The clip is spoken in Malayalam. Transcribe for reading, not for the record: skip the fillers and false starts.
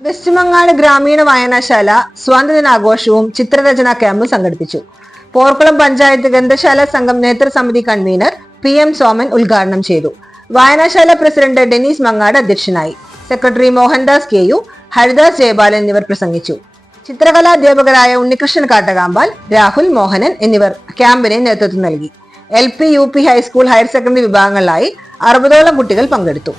വെസ്റ്റ് ബംഗാൾ ഗ്രാമീണ വായനശാല സ്വാതന്ത്ര്യദിനാഘോഷവും ചിത്രരചനാ ക്യാമ്പും സംഘടിപ്പിച്ചു. പോർക്കുളം പഞ്ചായത്ത് ഗ്രന്ഥശാല സംഘം നേതൃസമിതി കൺവീനർ PM സോമൻ ഉദ്ഘാടനം ചെയ്തു. വായനശാല പ്രസിഡന്റ് ഡെനീസ് മങ്ങാട് അധ്യക്ഷനായി. സെക്രട്ടറി മോഹൻദാസ് KU, ഹരിദാസ് ജയപാലൻ എന്നിവർ പ്രസംഗിച്ചു. ചിത്രകലാധ്യാപകരായ ഉണ്ണികൃഷ്ണൻ കാട്ടകാമ്പാൽ, രാഹുൽ, മോഹനൻ എന്നിവർ ക്യാമ്പിന് നേതൃത്വം നൽകി. LP, UP, high school, higher secondary വിഭാഗങ്ങളിലായി 60ഓളം കുട്ടികൾ പങ്കെടുത്തു.